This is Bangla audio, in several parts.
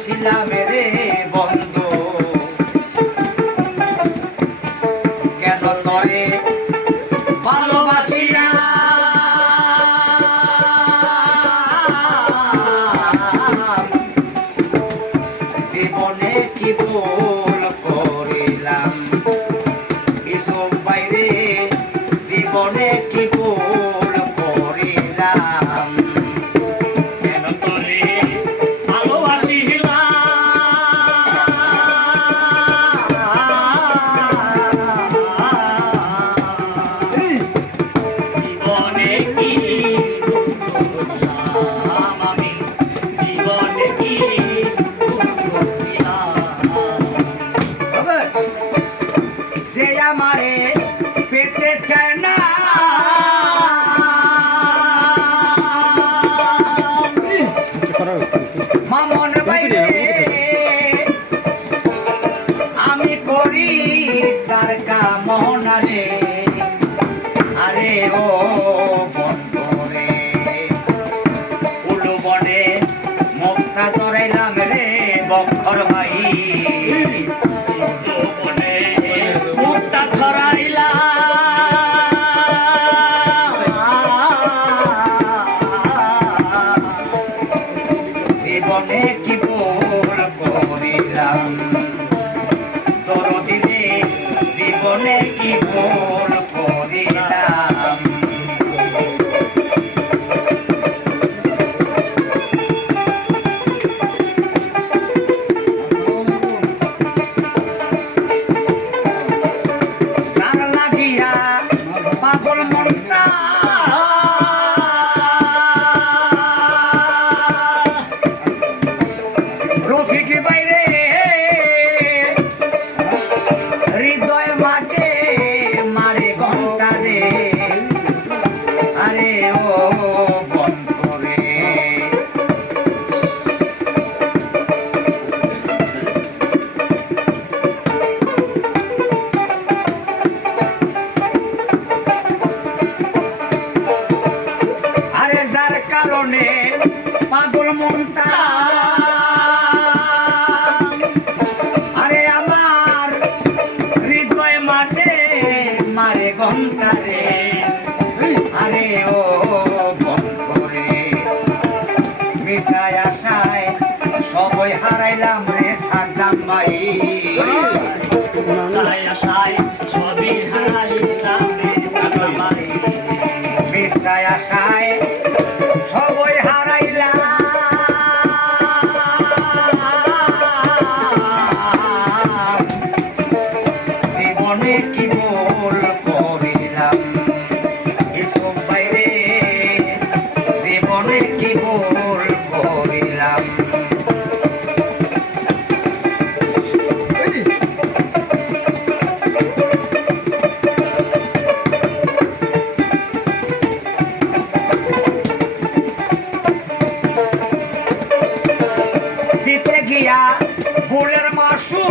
ভালোবাসিলাম রে বন্ধু কেন তরে ভালোবাসিলাম জীবনে কি ভুল করিলাম এসব বাইরে জীবনে কি ভুল করিলাম কেন তোরে ভালোবাসিলাম জীবনে কি করলাম আমি জীবনে কি করলাম যে আমারে পেতে চায় না মামন বাইরে আমি করি তার কামনা রে আরে ও বন্ধু রে উলু বনে মুক্তা চড়াইলাম রে বক্ষর ভাই মনে মুক্তা ধরাইলা জীবনে কি ভুল করিলাম তোর দিনে জীবনে কি ভুল করিলাম সার লাগিয়া পাগল মনটা রফিক বাইরে হৃদয় মাঝে মারে ঘন্টা রে আরে ও বন্ধু রে আরে যার কারণে পাগল মনটা আরে আমার হৃদয় মাঝে মারে ঘন্টা রে আরে ও বন্ধু রে মিশায় আশায় সবই হারাইলাম রে সাদ্দাম ভাই চাই আশায় সবই হারাইলাম রে ভাই মিশায় আশায় সবই হারাইলাম জীবনে কি ভুল করিলাম এসব বাইরে জীবনে কি ভুল করিলাম দিতে গিয়া ভুলের মাসু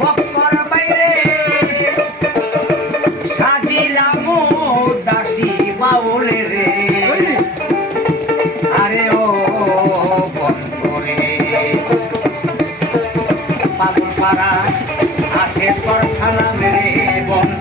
বক্কর বাইরে সাজিলাম দাসী বাউলে রে আরে ও বন্ধু রে পাগল পাড়া আছে তোর সালাম রে বন্ধু